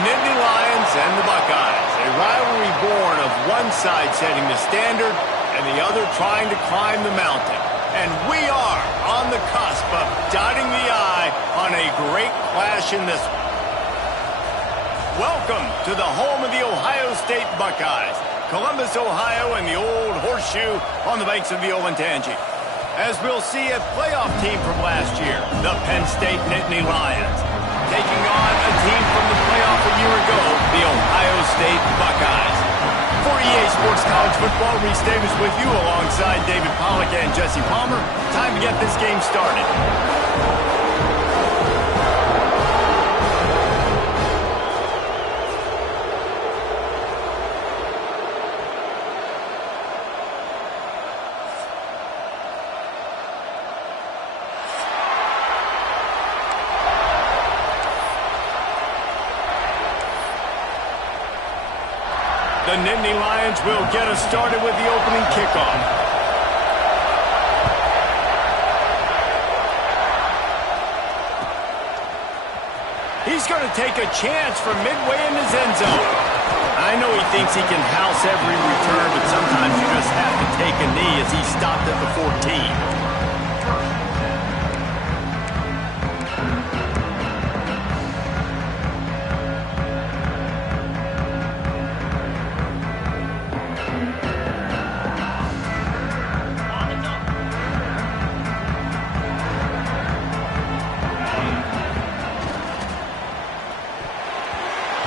Nittany Lions and the Buckeyes, a rivalry born of one side setting the standard and the other trying to climb the mountain. And we are on the cusp of dotting the I on a great clash in this one. Welcome to the home of the Ohio State Buckeyes, Columbus, Ohio, and the old horseshoe on the banks of the Olentangy. As we'll see, a playoff team from last year, the Penn State Nittany Lions, taking on a team from the playoff a year ago, the Ohio State Buckeyes. For EA Sports College Football, Reese Davis with you alongside David Pollack and Jesse Palmer. Time to get this game started. The Nittany Lions will get us started with the opening kickoff. He's going to take a chance from midway in his end zone. I know he thinks he can house every return, but sometimes you just have to take a knee as he stopped at the 14.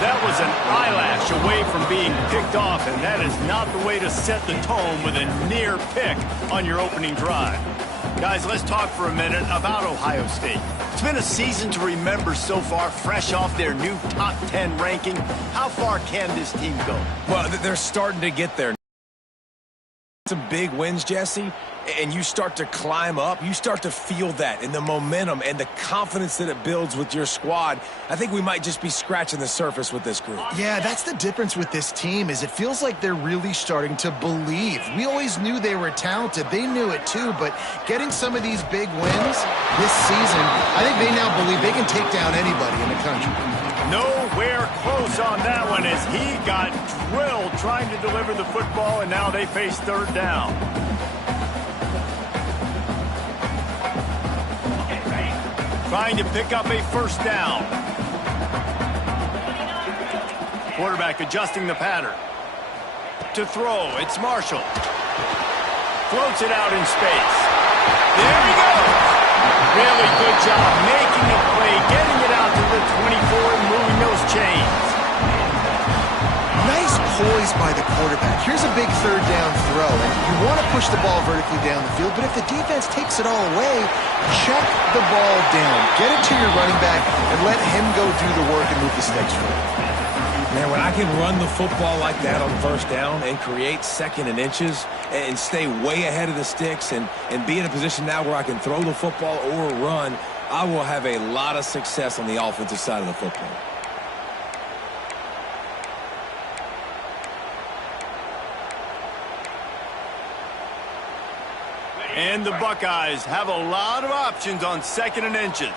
That was an eyelash away from being picked off, and that is not the way to set the tone with a near pick on your opening drive. Guys, let's talk for a minute about Ohio State. It's been a season to remember so far, fresh off their new top 10 ranking. How far can this team go? Well, they're starting to get there. Some big wins, Jesse, and you start to climb up. You start to feel that and the momentum and the confidence that it builds with your squad. I think we might just be scratching the surface with this group. Yeah, that's the difference with this team is it feels like they're really starting to believe. We always knew they were talented. They knew it too, but getting some of these big wins this season, I think they now believe they can take down anybody in the country. Nowhere close on that one as he got drilled trying to deliver the football, and now they face third down. Trying to pick up a first down. Quarterback adjusting the pattern. To throw, it's Marshall. Floats it out in space. There he goes. Really good job making a play, getting it out to the 24 and moving those chains. Nice poise by the quarterback. Here's a big third down throw, and you want to push the ball vertically down the field, but if the defense takes it all away, check the ball down. Get it to your running back and let him go do the work and move the sticks for you. Man, when I can run the football like that on first down and create second and inches and stay way ahead of the sticks and be in a position now where I can throw the football or run, I will have a lot of success on the offensive side of the football. And the Buckeyes have a lot of options on second and inches.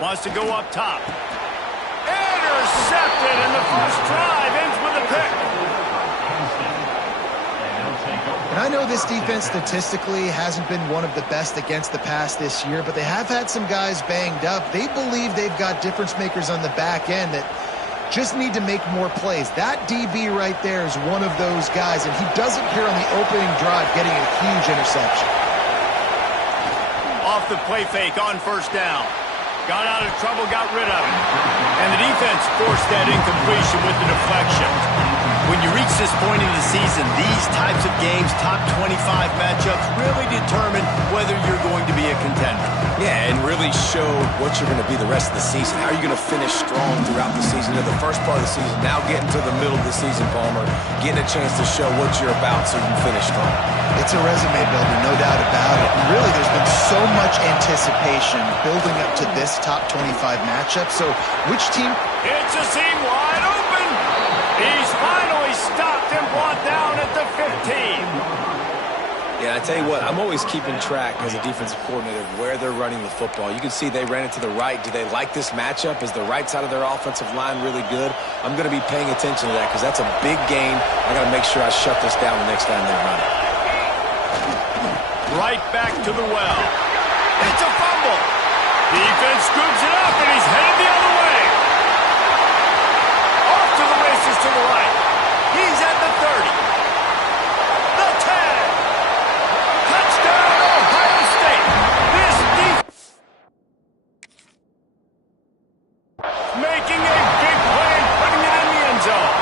Wants to go up top. Intercepted, and the first drive ends with a pick. And I know this defense statistically hasn't been one of the best against the pass this year, but they have had some guys banged up. They believe they've got difference makers on the back end that just need to make more plays. That DB right there is one of those guys, and he does it here on the opening drive, getting a huge interception. Off the play fake on first down. Got out of trouble, got rid of it. And the defense forced that incompletion with the deflection. When you reach this point in the season, these types of games, top 25 matchups, really determine whether you're going to be a contender. Yeah, and really show what you're going to be the rest of the season. How are you going to finish strong throughout the season? In the first part of the season, now getting to the middle of the season, Palmer, getting a chance to show what you're about so you can finish strong. It's a resume builder, no doubt about it. And really, there's been so much anticipation building up to this top 25 matchup. So which team? It's a seam wide open. He's finally stopped and brought down at the 15. And I tell you what, I'm always keeping track as a defensive coordinator of where they're running the football. You can see they ran it to the right. Do they like this matchup? Is the right side of their offensive line really good? I'm going to be paying attention to that because that's a big game. I got to make sure I shut this down the next time they run it. Right back to the well. It's a fumble. Defense scoops it up, and he's headed the other way. Off to the races to the right. He's at the 30. The 10. Touchdown, Ohio State. This defense making a big play and putting it in the end zone.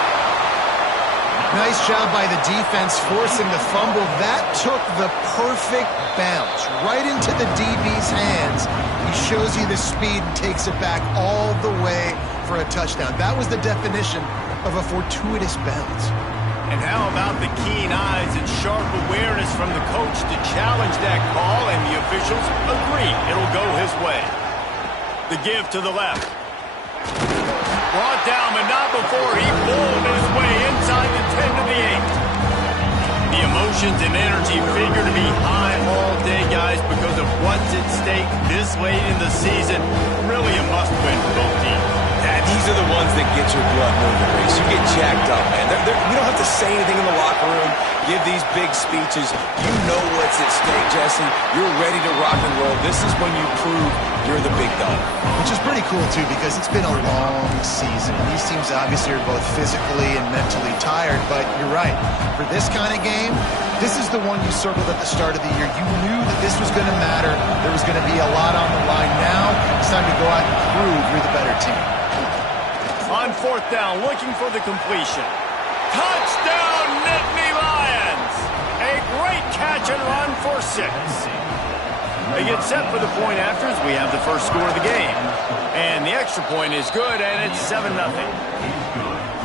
Nice job by the defense forcing the fumble. That took the perfect bounce right into the DB's hands. He shows you the speed and takes it back all the way for a touchdown. That was the definition of a fortuitous bounce. And how about the keen eyes and sharp awareness from the coach to challenge that call, and the officials agree it'll go his way. The give to the left. Brought down, but not before he bowled his way inside the 10 to the 8. The emotions and energy figure to be high all day, guys, because of what's at stake this late in the season. Really a must-win for both teams. Yeah, these are the ones that get your blood moving, Reese. You get jacked up, man. You don't have to say anything in the locker room, give these big speeches. You know what's at stake, Jesse. You're ready to rock and roll. This is when you prove you're the big dog. Which is pretty cool, too, because it's been a long season. These teams obviously are both physically and mentally tired, but you're right. For this kind of game, this is the one you circled at the start of the year. You knew that this was going to matter. There was going to be a lot on the line. Now it's time to go out and prove you're the better team. On fourth down, looking for the completion. Touchdown, Nittany Lions! A great catch and run for 6. They get set for the point after as we have the first score of the game. And the extra point is good, and it's 7-0.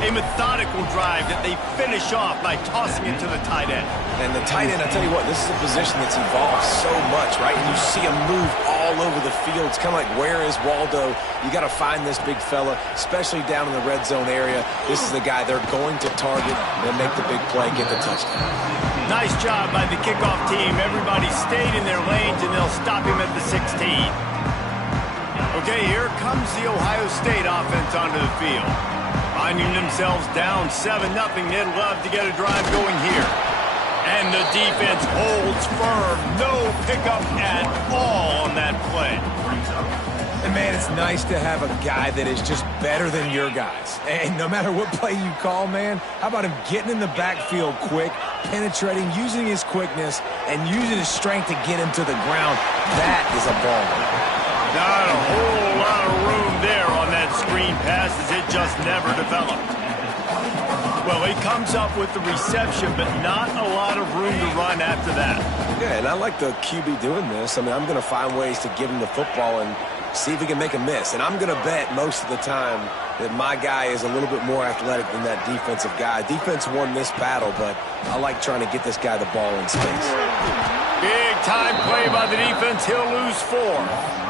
A methodical drive that they finish off by tossing it to the tight end. And the tight end, I tell you what, this is a position that's evolved so much, right? And you see him move all over the field. It's kind of like, where is Waldo? You got to find this big fella, especially down in the red zone area. This is the guy they're going to target and make the big play, get the touchdown. Nice job by the kickoff team. Everybody stayed in their lanes, and they'll stop him at the 16. Okay, here comes the Ohio State offense onto the field. Finding themselves down 7-0, they'd love to get a drive going here. And the defense holds firm. No pickup at all on that play. And, man, it's nice to have a guy that is just better than your guys. And no matter what play you call, man, how about him getting in the backfield quick, penetrating, using his quickness, and using his strength to get him to the ground. That is a baller. Not a whole lot of room there on that screen pass as it just never developed. Well, he comes up with the reception, but not a lot of room to run after that. Yeah, and I like the QB doing this. I mean, I'm going to find ways to give him the football and see if he can make a miss. And I'm going to bet most of the time that my guy is a little bit more athletic than that defensive guy. Defense won this battle, but I like trying to get this guy the ball in space. Big time play by the defense. He'll lose 4.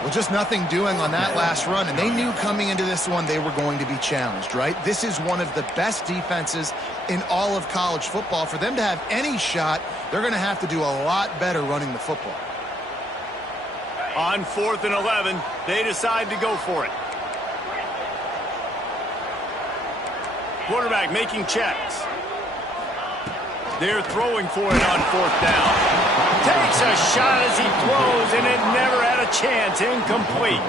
Well, just nothing doing on that last run, and they knew coming into this one they were going to be challenged, right? This is one of the best defenses in all of college football. For them to have any shot, they're going to have to do a lot better running the football. On 4th and 11, they decide to go for it. Quarterback making checks. They're throwing for it on 4th down. Takes a shot as he throws, and it never had a chance. Incomplete.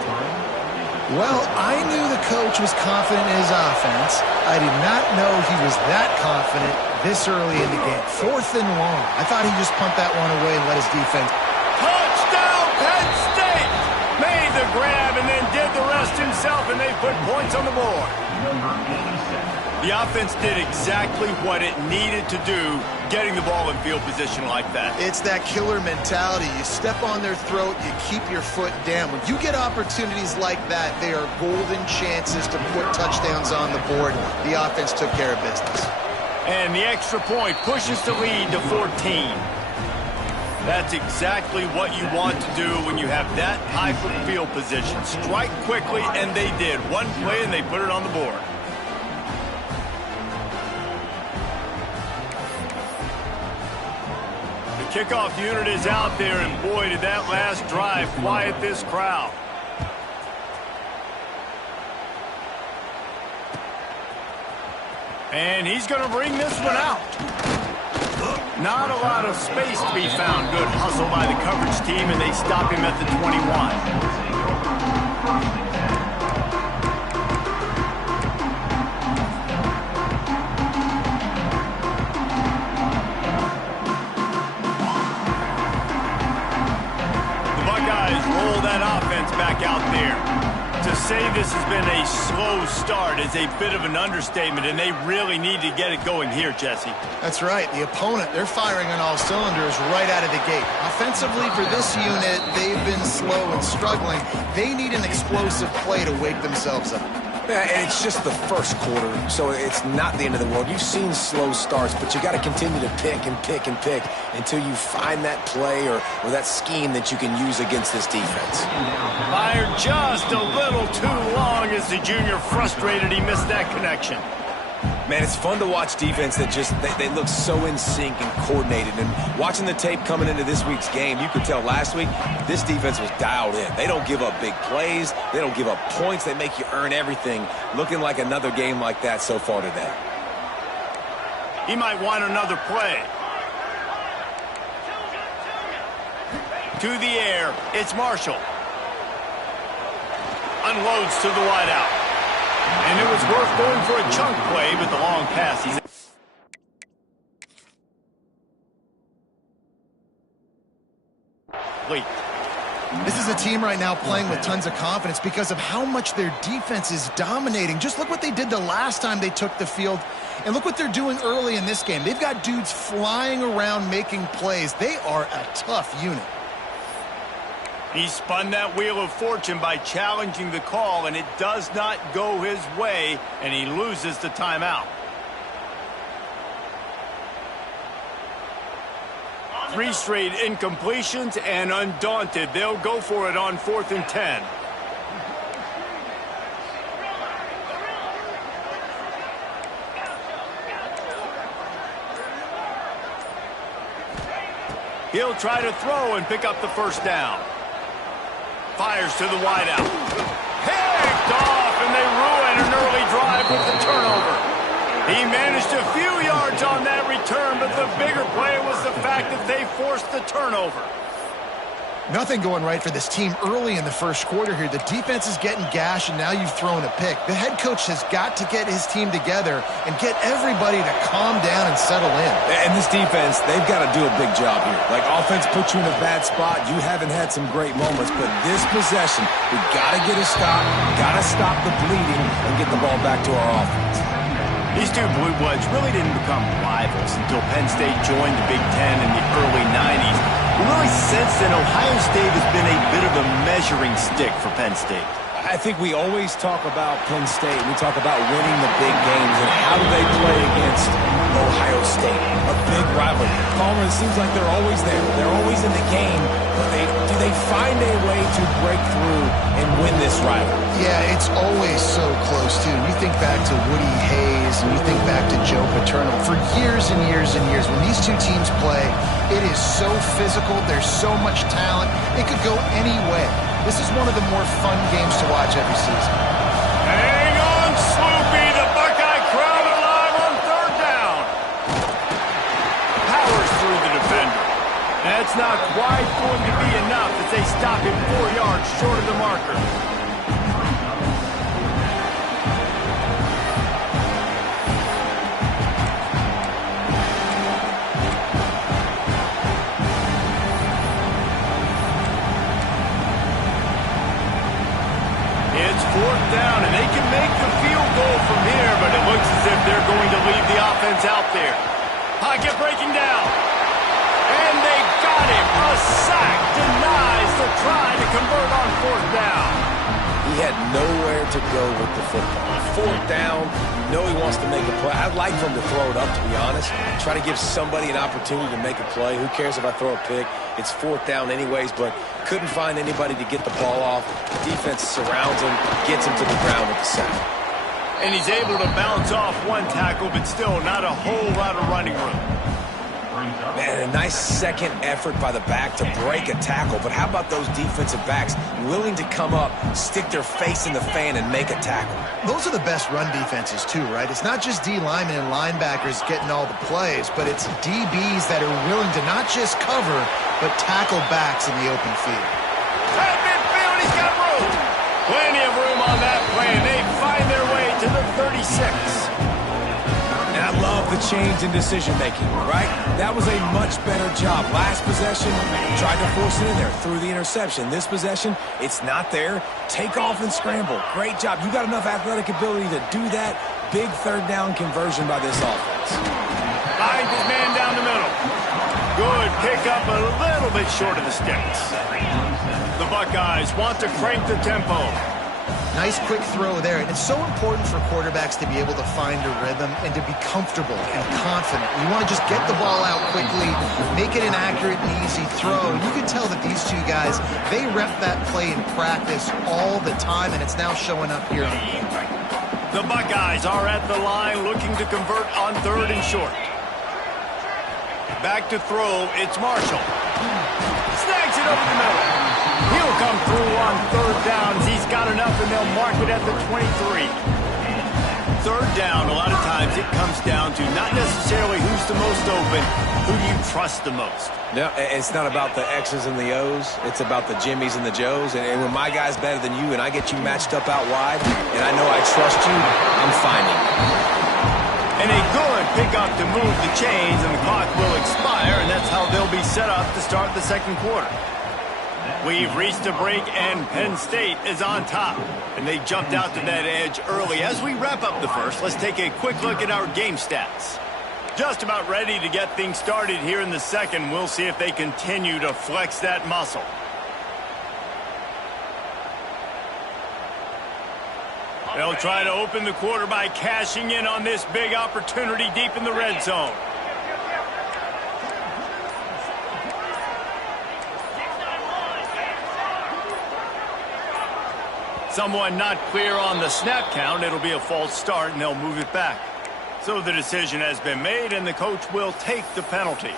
Well, I knew the coach was confident in his offense. I did not know he was that confident this early in the game. 4th and long. I thought he'd just punt that one away and let his defense. Touchdown, Penn State! Made the grab and then did the rest himself, and they put points on the board. The offense did exactly what it needed to do, getting the ball in field position like that. It's that killer mentality. You step on their throat, you keep your foot down. When you get opportunities like that, they are golden chances to put touchdowns on the board. The offense took care of business. And the extra point pushes the lead to 14. That's exactly what you want to do when you have that type of field position. Strike quickly, and they did. One play, and they put it on the board. Kickoff unit is out there, and boy, did that last drive quiet this crowd. And he's going to bring this one out. Not a lot of space to be found. Good hustle by the coverage team, and they stop him at the 21. Back out there. To say this has been a slow start is a bit of an understatement, and they really need to get it going here, Jesse. That's right. The opponent, they're firing on all cylinders right out of the gate. Offensively, for this unit, they've been slow and struggling. They need an explosive play to wake themselves up. Yeah, and it's just the first quarter, so it's not the end of the world. You've seen slow starts, but you got to continue to pick and pick and pick until you find that play or that scheme that you can use against this defense. Fired just a little too long as the junior frustrated he missed that connection. Man, it's fun to watch defense that just, they look so in sync and coordinated. And watching the tape coming into this week's game, you could tell last week this defense was dialed in. They don't give up big plays. They don't give up points. They make you earn everything. Looking like another game like that so far today. He might want another play. To the air, it's Marshall. Unloads to the wideout. And it was worth going for a chunk play, but the long pass, he's... Wait. This is a team right now playing with tons of confidence because of how much their defense is dominating. Just look what they did the last time they took the field, and look what they're doing early in this game. They've got dudes flying around making plays. They are a tough unit. He spun that wheel of fortune by challenging the call, and it does not go his way, and he loses the timeout. 3 straight incompletions, and undaunted, they'll go for it on 4th and 10. He'll try to throw and pick up the first down. Fires to the wideout. Picked off, and they ruin an early drive with the turnover. He managed a few yards on that return, but the bigger play was the fact that they forced the turnover. Nothing going right for this team early in the first quarter here. The defense is getting gashed, and now you've thrown a pick. The head coach has got to get his team together and get everybody to calm down and settle in. And this defense, they've got to do a big job here. Like, offense puts you in a bad spot. You haven't had some great moments, but this possession, we got to get a stop, got to stop the bleeding, and get the ball back to our offense. These two Blue Bloods really didn't become rivals until Penn State joined the Big Ten in the early 90s. We really sense that Ohio State has been a bit of a measuring stick for Penn State. I think we always talk about Penn State. We talk about winning the big games and how do they play against Ohio State, a big rivalry. Palmer, it seems like they're always there. They're always in the game, but do they find a way to break through and win this rivalry? Yeah, it's always so close, too. You think back to Woody Hayes and you think back to Joe Paterno. For years and years and years, when these two teams play, it is so physical. There's so much talent. It could go any way. This is one of the more fun games to watch every season. Hang on, Sloopy. The Buckeye crowd alive on 3rd down. Powers through the defender. That's not quite going to be enough as they stop him 4 yards short of the marker. It's 4th down, and they can make the field goal from here, but it looks as if they're going to leave the offense out there. Pocket breaking down. And they got him. A sack denies the try to convert on 4th down. He had nowhere to go with the football. 4th down, you know he wants to make a play. I'd like for him to throw it up, to be honest. Try to give somebody an opportunity to make a play. Who cares if I throw a pick? It's 4th down anyways, but couldn't find anybody to get the ball off. The defense surrounds him, gets him to the ground with the sack. And he's able to bounce off one tackle, but still not a whole lot of running room. And a nice second effort by the back to break a tackle. But how about those defensive backs willing to come up, stick their face in the fan, and make a tackle? Those are the best run defenses too, right? It's not just D linemen and linebackers getting all the plays, but it's DBs that are willing to not just cover, but tackle backs in the open field. At midfield, he's got room. Plenty of room on that play, and they find their way to the 36. And I love the change in decision-making, right? That was a much better job. Last possession, tried to force it in there, threw the interception. This possession, it's not there. Take off and scramble. Great job. You got enough athletic ability to do that. Big third down conversion by this offense. Finds his man down the middle. Good pick up, a little bit short of the sticks. The Buckeyes want to crank the tempo. Nice quick throw there, and it's so important for quarterbacks to be able to find a rhythm and to be comfortable and confident. You want to just get the ball out quickly, make it an accurate and easy throw. You can tell that these two guys, they rep that play in practice all the time, and it's now showing up here on the field. The Buckeyes are at the line looking to convert on 3rd and short. Back to throw, it's Marshall. Snags it over the middle. He'll come through on 3rd downs. He's got enough, and they'll mark it at the 23. 3rd down, a lot of times it comes down to not necessarily who's the most open, who do you trust the most? No, it's not about the X's and the O's. It's about the Jimmies and the Joes. And when my guy's better than you and I get you matched up out wide, and I know I trust you, I'm finding you. And a good pickup to move the chains, and the clock will expire, and that's how they'll be set up to start the 2nd quarter. We've reached a break, and Penn State is on top. And they jumped out to that edge early. As we wrap up the first, let's take a quick look at our game stats. Just about ready to get things started here in the 2nd. We'll see if they continue to flex that muscle. They'll try to open the quarter by cashing in on this big opportunity deep in the red zone. Someone not clear on the snap count. It'll be a false start, and they'll move it back. So the decision has been made, and the coach will take the penalty.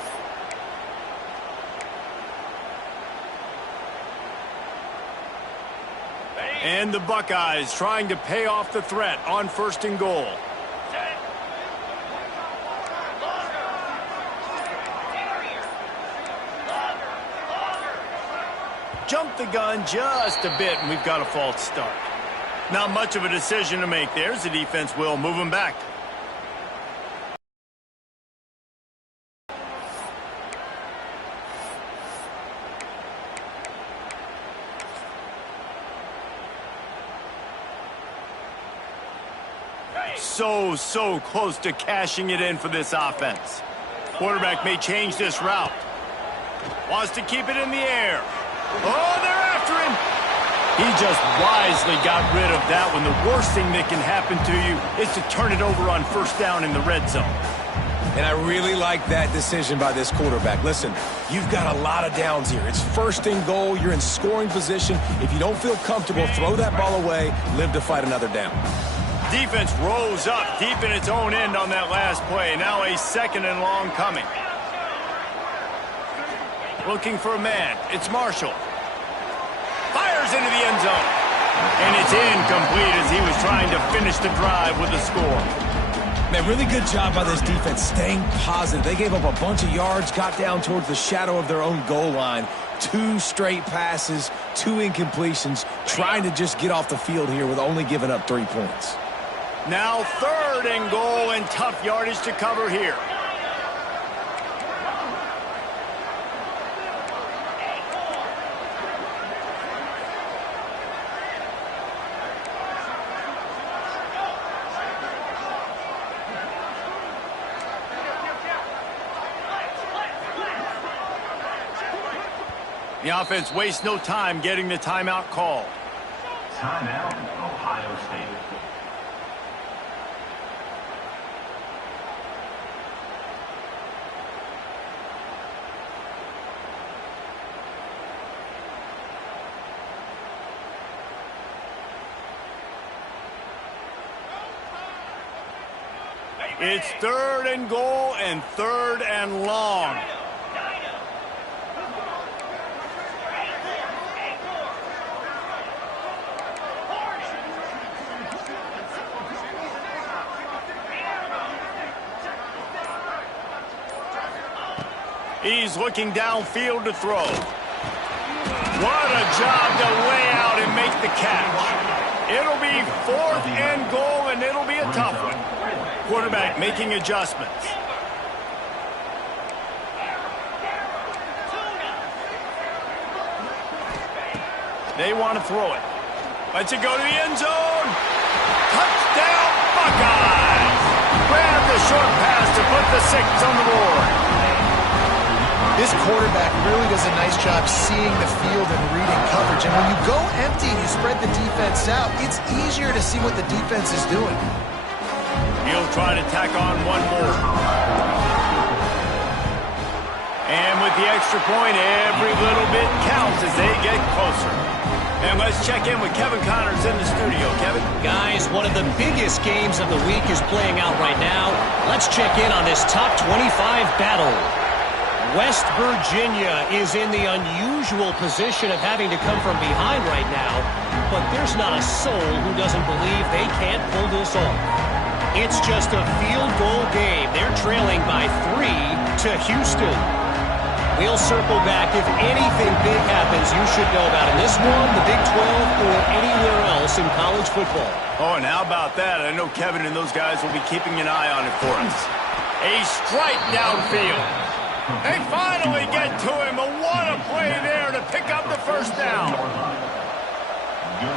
And the Buckeyes trying to pay off the threat on 1st and goal. Jump the gun just a bit, and we've got a false start. Not much of a decision to make there, as the defense will move them back. So close to cashing it in for this offense. Quarterback may change this route. Wants to keep it in the air. Oh, they're after him. He just wisely got rid of that one. The worst thing that can happen to you is to turn it over on 1st down in the red zone. And I really like that decision by this quarterback. Listen, you've got a lot of downs here. It's 1st and goal. You're in scoring position. If you don't feel comfortable, throw that ball away. Live to fight another down. Defense rose up deep in its own end on that last play. Now a 2nd and long coming. Looking for a man. It's Marshall. Fires into the end zone. And it's incomplete as he was trying to finish the drive with a score. Man, really good job by this defense staying positive. They gave up a bunch of yards, got down towards the shadow of their own goal line. 2 straight passes, 2 incompletions, trying to just get off the field here with only giving up 3 points. Now 3rd and goal, and tough yardage to cover here. The offense wastes no time getting the timeout called. Timeout, Ohio State. It's 3rd and goal and 3rd and long. He's looking downfield to throw. What a job to lay out and make the catch. It'll be 4th and goal, and it'll be a tough one. Quarterback making adjustments. They want to throw it. Lets it go to the end zone. Touchdown, Buckeyes! Grab the short pass to put the 6 on the board. This quarterback really does a nice job seeing the field and reading coverage. And when you go empty and you spread the defense out, it's easier to see what the defense is doing. He'll try to tack on one more. And with the extra point, every little bit counts as they get closer. And let's check in with Kevin Connors in the studio. Kevin? Guys, one of the biggest games of the week is playing out right now. Let's check in on this top 25 battle. West Virginia is in the unusual position of having to come from behind right now, but there's not a soul who doesn't believe they can't pull this off. It's just a field goal game. They're trailing by 3 to Houston. We'll circle back. If anything big happens, you should know about it. This one, the Big 12, or anywhere else in college football. Oh, and how about that? I know Kevin and those guys will be keeping an eye on it for us. A strike downfield. They finally get to him. What a play there to pick up the first down.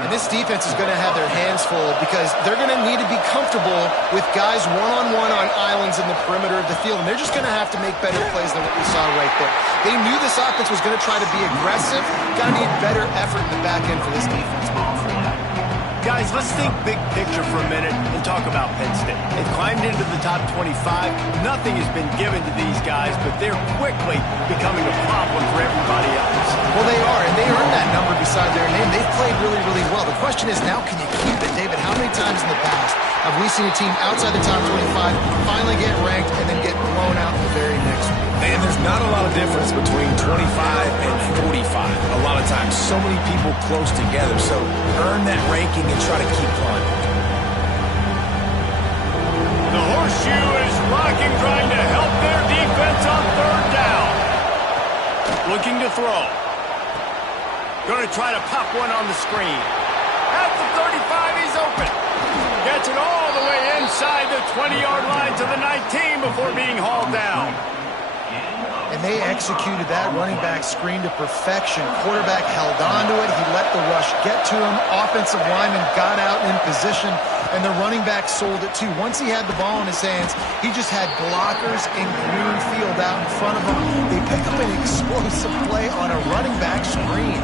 And this defense is going to have their hands full because they're going to need to be comfortable with guys one-on-one on islands in the perimeter of the field. And they're just going to have to make better plays than what we saw right there. They knew this offense was going to try to be aggressive. Got to need better effort in the back end for this defense moving forward. Guys, let's think big picture for a minute and talk about Penn State. They've climbed into the top 25. Nothing has been given to these guys, but they're quickly becoming a problem for everybody else. Well, they are, and they earned that number beside their name. They've played really, really well. The question is now, can you keep it? David, how many times in the past have we seen a team outside the top 25 finally get ranked and then get blown out the very next week? Man, there's not a lot of difference between 25 and 45. A lot of times, so many people close together. So earn that ranking and try to keep climbing. The horseshoe is rocking, trying to help their defense on 3rd down. Looking to throw. Going to try to pop one on the screen. At the 35, he's open. Gets it all the way inside the 20-yard line to the 19 before being hauled down. And they executed that running back screen to perfection. Quarterback held on to it. He let the rush get to him. Offensive lineman got out in position, and the running back sold it too. Once he had the ball in his hands, he just had blockers in green field out in front of him. They pick up an explosive play on a running back screen.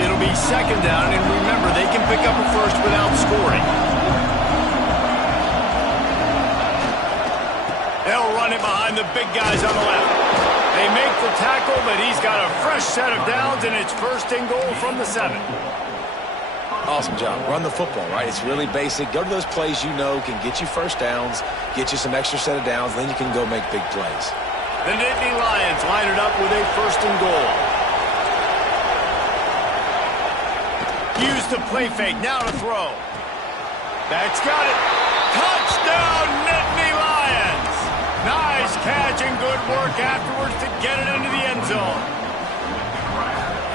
It'll be 2nd down, and remember, they can pick up a first without scoring. They'll run it behind the big guys on the left. They make the tackle, but he's got a fresh set of downs, and it's 1st and goal from the 7. Awesome job. Run the football, right? It's really basic. Go to those plays you know can get you first downs, get you some extra set of downs, then you can go make big plays. The Nittany Lions line it up with a 1st and goal. Use the play fake, now to throw. That's got it. Touchdown, Nittany Lions! Nice catch and good work afterwards to get it into the end zone.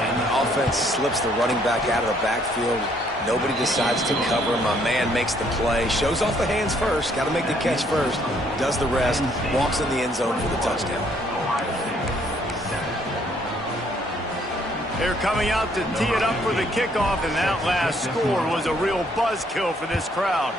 And the offense slips the running back out of the backfield. Nobody decides to cover him. My man makes the play. Shows off the hands first. Got to make the catch first. Does the rest. Walks in the end zone for the touchdown. They're coming out to tee it up for the kickoff, and that last score was a real buzzkill for this crowd.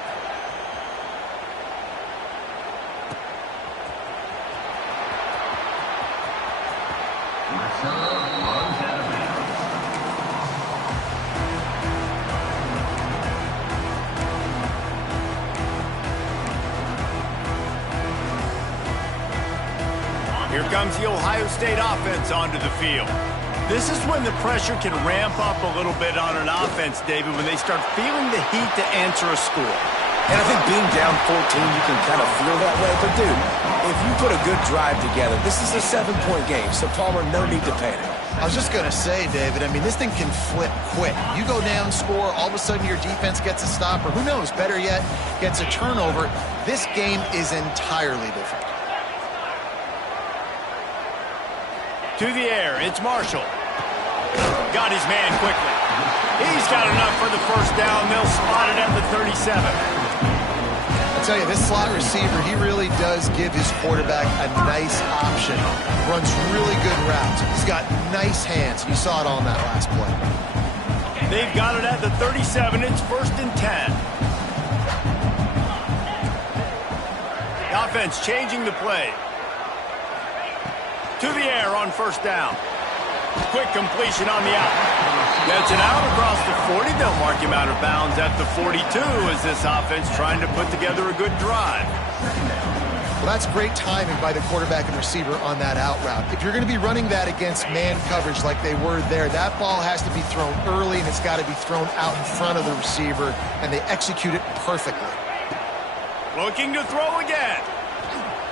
Here comes the Ohio State offense onto the field. This is when the pressure can ramp up a little bit on an offense, David, when they start feeling the heat to answer a score. And I think being down 14, you can kind of feel that way. But, dude, if you put a good drive together, this is a 7-point game. So, Palmer, no need to panic. I was just going to say, David, I mean, this thing can flip quick. You go down, score, all of a sudden your defense gets a stop, or who knows, better yet, gets a turnover. This game is entirely different. To the air, it's Marshall. Got his man quickly. He's got enough for the first down. They'll spot it at the 37. I tell you, this slot receiver, he really does give his quarterback a nice option. Runs really good routes. He's got nice hands. You saw it all in that last play. They've got it at the 37. It's 1st and 10. The offense changing the play. To the air on 1st down. Quick completion on the out. Gets it out across the 40. They'll mark him out of bounds at the 42 as this offense trying to put together a good drive. Well, that's great timing by the quarterback and receiver on that out route. If you're going to be running that against man coverage like they were there, that ball has to be thrown early and it's got to be thrown out in front of the receiver, and they execute it perfectly. Looking to throw again.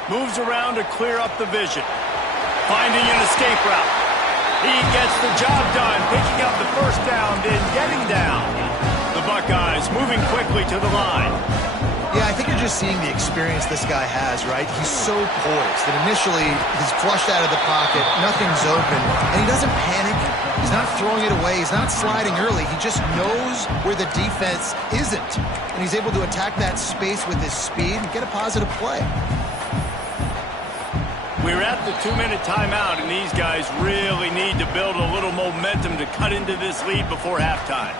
Moves around to clear up the vision. Finding an escape route. He gets the job done, picking up the first down, then getting down. The Buckeyes moving quickly to the line. Yeah, I think you're just seeing the experience this guy has, right? He's so poised that initially he's flushed out of the pocket, nothing's open, and he doesn't panic. He's not throwing it away. He's not sliding early. He just knows where the defense isn't, and he's able to attack that space with his speed and get a positive play. We're at the 2-minute timeout, and these guys really need to build a little momentum to cut into this lead before halftime.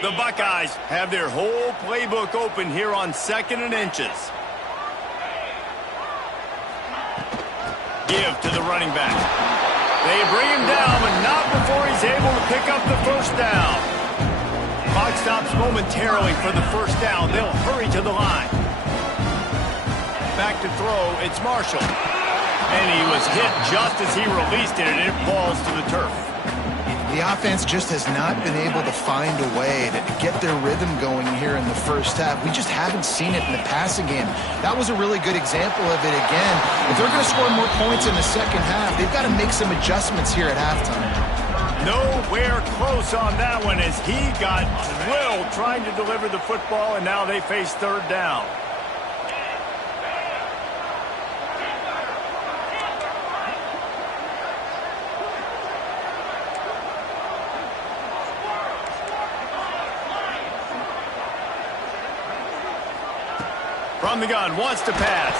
The Buckeyes have their whole playbook open here on 2nd and inches. Give to the running back. They bring him down, but not before he's able to pick up the first down. Clock stops momentarily for the first down. They'll hurry to the line. Back to throw, it's Marshall. And he was hit just as he released it, and it falls to the turf. The offense just has not been able to find a way to get their rhythm going here in the first half. We just haven't seen it in the passing game. That was a really good example of it again. If they're going to score more points in the second half, they've got to make some adjustments here at halftime. Nowhere close on that one as he got drilled trying to deliver the football, and now they face 3rd down. From the gun, wants to pass.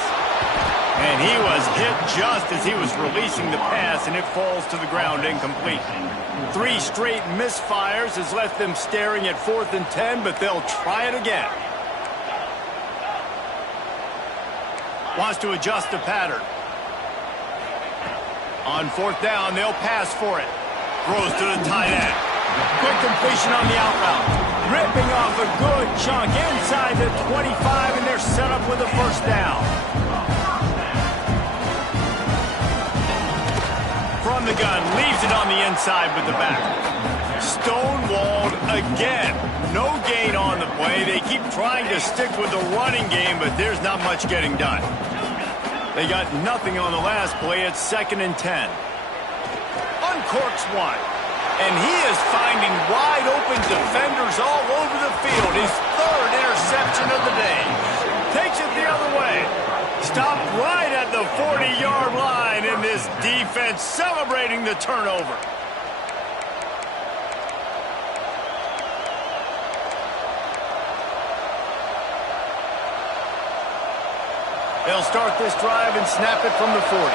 And he was hit just as he was releasing the pass, and it falls to the ground incomplete. 3 straight misfires has left them staring at 4th and 10, but they'll try it again. Wants to adjust the pattern. On 4th down, they'll pass for it. Throws to the tight end. Quick completion on the out route. Ripping off a good chunk inside the 25, and they're set up with a first down. From the gun, leaves it on the inside with the back. Stonewalled again. No gain on the play. They keep trying to stick with the running game, but there's not much getting done. They got nothing on the last play. It's 2nd and 10. Uncorks one. And he is finding wide-open defenders all over the field. His 3rd interception of the day. Takes it the other way. Stopped right at the 40-yard line, and this defense celebrating the turnover. They'll start this drive and snap it from the 40.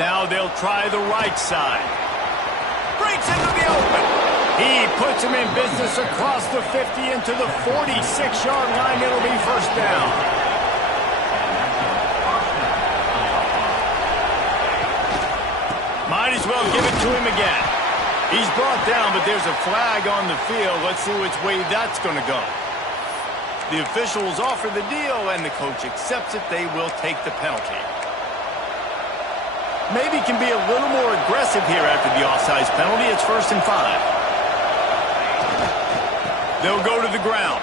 Now they'll try the right side. Breaks into the open. He puts him in business across the 50 into the 46-yard line. It'll be first down. Might as well give it to him again. He's brought down, but there's a flag on the field. Let's see which way that's going to go. The officials offer the deal, and the coach accepts it. They will take the penalty. Maybe can be a little more aggressive here after the offsides penalty. It's 1st and 5. They'll go to the ground.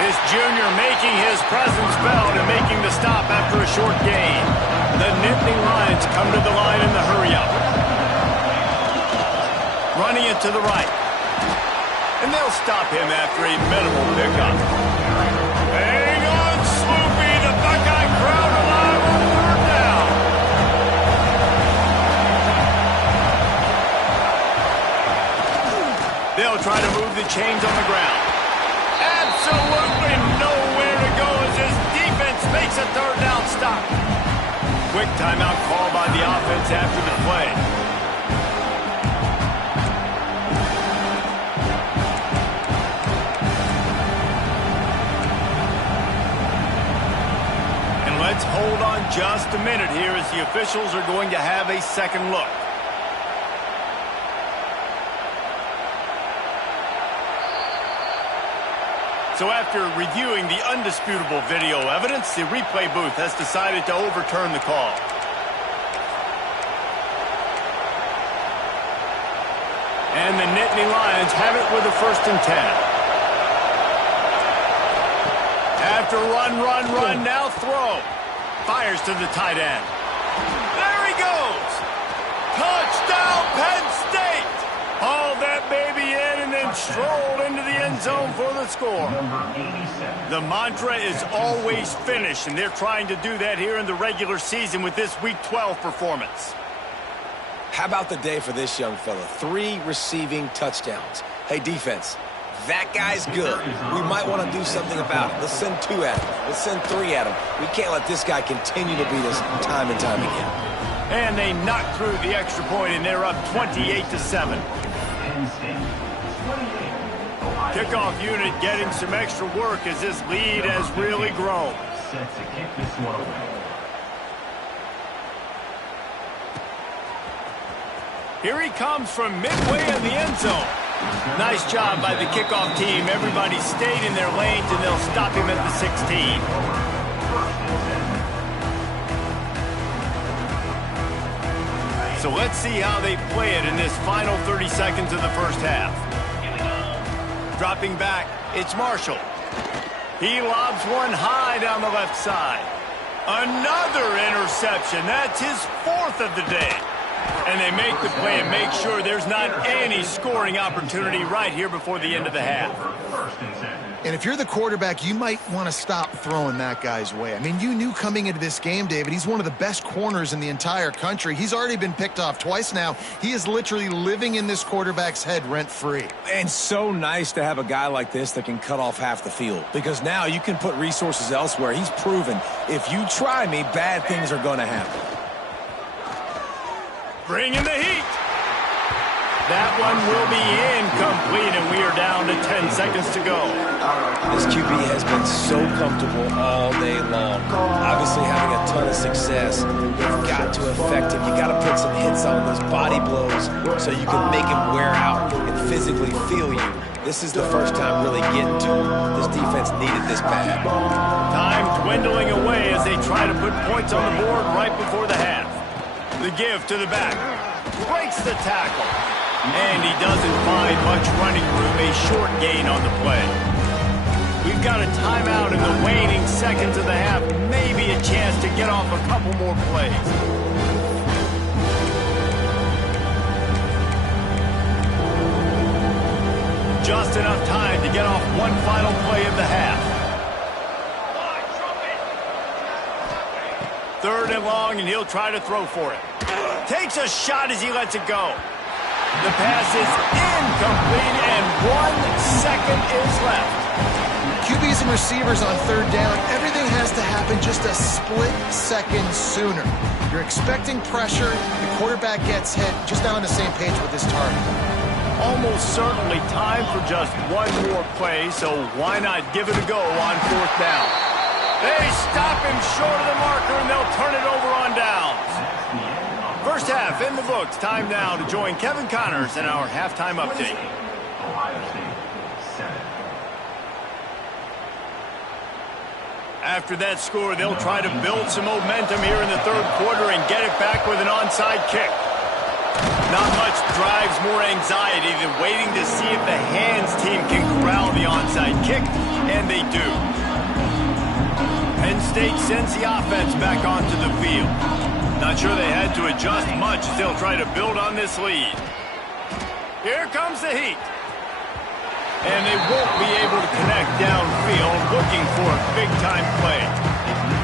This junior making his presence felt and making the stop after a short gain. The Nittany Lions come to the line in the hurry-up. to the right. And they'll stop him after a minimal pickup. Hang on, Sloopy, the Buckeye crowd alive on third down. They'll try to move the chains on the ground. Absolutely nowhere to go as this defense makes a third down stop. Quick timeout call by the offense after the play. And let's hold on just a minute here as the officials are going to have a second look. So after reviewing the undisputable video evidence, the replay booth has decided to overturn the call. And the Nittany Lions have it with a 1st and 10. After run, now throw. Fires to the tight end. There he goes! Touchdown, Penn State! Hauled that baby in and then strolled into the end zone for the score. The mantra is always finish, and they're trying to do that here in the regular season with this Week 12 performance. How about the day for this young fella? 3 receiving touchdowns. Hey, defense, that guy's good. We might want to do something about it. Let's send 2 at him. Let's send 3 at him. We can't let this guy continue to beat us time and time again. And they knock through the extra point, and they're up 28-7. Kickoff unit getting some extra work as this lead has really grown. Set to kick this one away. Here he comes from midway in the end zone. Nice job by the kickoff team. Everybody stayed in their lanes, and they'll stop him at the 16. So let's see how they play it in this final 30 seconds of the first half. Dropping back, it's Marshall. He lobs one high down the left side. Another interception. That's his 4th of the day. And they make the play and make sure there's not any scoring opportunity right here before the end of the half. And if you're the quarterback, you might want to stop throwing that guy's way. I mean, you knew coming into this game, David, he's one of the best corners in the entire country. He's already been picked off twice now. He is literally living in this quarterback's head rent-free. And so nice to have a guy like this that can cut off half the field, because now you can put resources elsewhere. He's proven if you try me, bad things are going to happen. Bring in the heat. That one will be incomplete, and we are down to 10 seconds to go. This QB has been so comfortable all day long. Obviously having a ton of success. You've got to affect him. You got to put some hits on those body blows so you can make him wear out and physically feel you. This is the first time really getting to him. This defense needed this bad. Time dwindling away as they try to put points on the board right before the half. The give to the back. Breaks the tackle. And he doesn't find much running room. A short gain on the play. We've got a timeout in the waning seconds of the half. Maybe a chance to get off a couple more plays. Just enough time to get off one final play of the half. 3rd and long, and he'll try to throw for it. Takes a shot as he lets it go. The pass is incomplete, and 1 second is left. QBs and receivers on 3rd down, everything has to happen just a split second sooner. You're expecting pressure, the quarterback gets hit, just not on the same page with his target. Almost certainly time for just one more play, so why not give it a go on 4th down? They stop him short of the marker, and they'll turn it over on downs. First half in the books. Time now to join Kevin Connors in our halftime update. After that score, they'll try to build some momentum here in the 3rd quarter and get it back with an onside kick. Not much drives more anxiety than waiting to see if the hands team can corral the onside kick, and they do. Penn State sends the offense back onto the field. Not sure they had to adjust much as they'll try to build on this lead. Here comes the heat. And they won't be able to connect downfield, looking for a big-time play.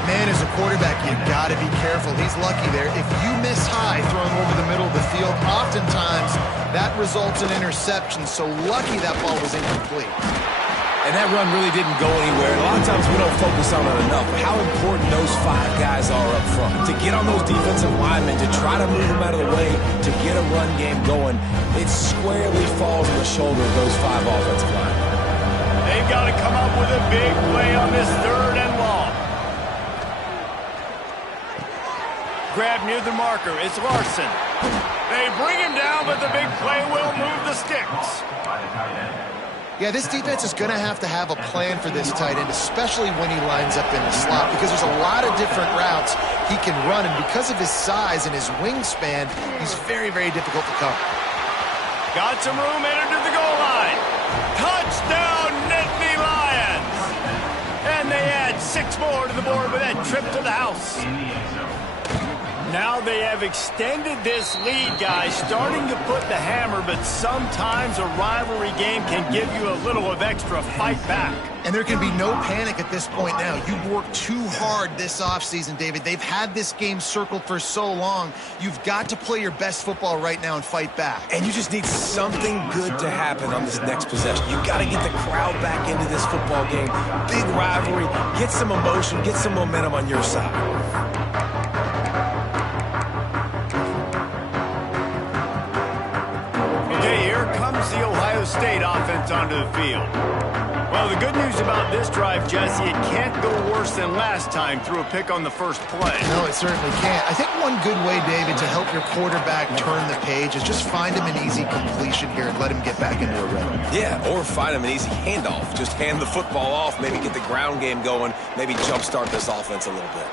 Man, as a quarterback, you got to be careful. He's lucky there. If you miss high throwing over the middle of the field, oftentimes that results in interception. So lucky that ball was incomplete. And that run really didn't go anywhere. And a lot of times we don't focus on it enough. But how important those 5 guys are up front. To get on those defensive linemen, to try to move them out of the way, to get a run game going, it squarely falls on the shoulder of those 5 offensive linemen. They've got to come up with a big play on this 3rd and long. Grab near the marker. It's Larson. They bring him down, but the big play will move the sticks. Yeah, this defense is going to have a plan for this tight end, especially when he lines up in the slot, because there's a lot of different routes he can run, and because of his size and his wingspan, he's very, very difficult to cover. Got some room, entered to the goal line. Touchdown, Nittany Lions! And they add 6 more to the board with that trip to the house. Now they have extended this lead, guys, starting to put the hammer, but sometimes a rivalry game can give you a little of extra fight back. And there can be no panic at this point now. You've worked too hard this offseason, David. They've had this game circled for so long. You've got to play your best football right now and fight back. And you just need something good to happen on this next possession. You've got to get the crowd back into this football game. Big rivalry. Get some emotion. Get some momentum on your side. The Ohio State offense onto the field. Well, the good news about this drive, Jesse, it can't go worse than last time through a pick on the first play. No, it certainly can't. I think one good way, David, to help your quarterback turn the page is just find him an easy completion here and let him get back into a rhythm. Yeah, or find him an easy handoff. Just hand the football off, maybe get the ground game going, maybe jumpstart this offense a little bit.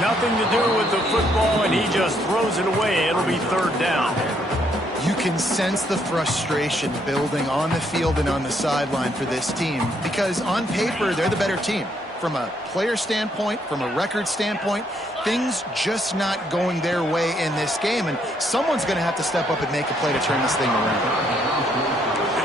Nothing to do with the football, and he just throws it away. It'll be 3rd down. You can sense the frustration building on the field and on the sideline for this team because on paper, they're the better team. From a player standpoint, from a record standpoint, things just not going their way in this game, and someone's going to have to step up and make a play to turn this thing around.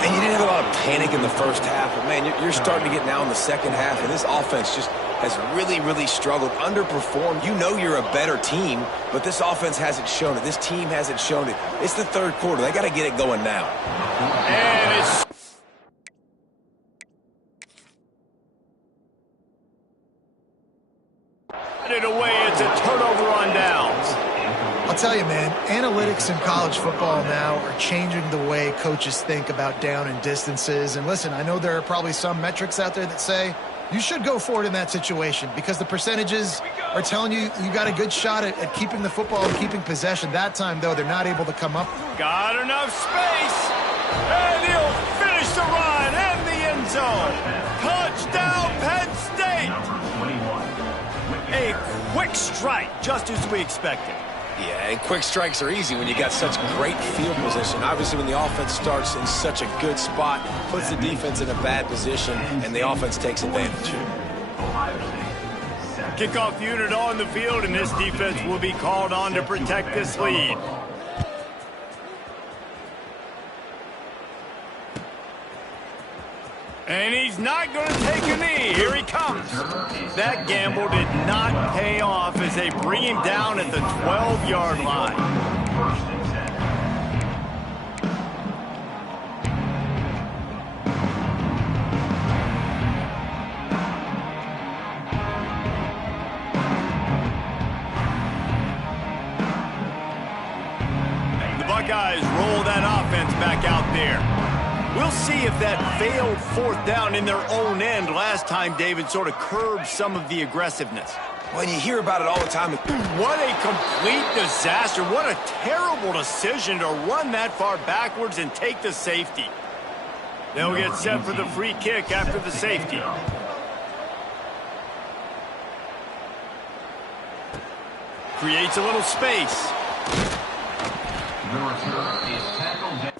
And you didn't have a lot of panic in the first half, but, man, you're starting to get now in the second half, and this offense just has really, really struggled, underperformed. You know you're a better team, but this offense hasn't shown it. This team hasn't shown it. It's the 3rd quarter. They got to get it going now. And it's it away. It's a turnover on downs. I'll tell you, man, analytics in college football now are changing the way coaches think about down and distances. And listen, I know there are probably some metrics out there that say you should go for it in that situation because the percentages are telling you you got a good shot at keeping the football and keeping possession. That time, though, they're not able to come up. Got enough space. And he'll finish the run in the end zone. Touchdown, Penn State. A quick strike, just as we expected. Yeah, and quick strikes are easy when you got such great field position. Obviously, when the offense starts in such a good spot, puts the defense in a bad position, and the offense takes advantage. Kickoff unit on the field, and this defense will be called on to protect this lead. And he's not going to take a knee. Here he comes. That gamble did not pay off as they bring him down at the 12-yard line. The Buckeyes roll that offense back out there. We'll see if that failed 4th down in their own end last time, David, sort of curbed some of the aggressiveness. Well, you hear about it all the time. What a complete disaster. What a terrible decision to run that far backwards and take the safety. They'll get set for the free kick after the safety. Creates a little space. The return is tackled.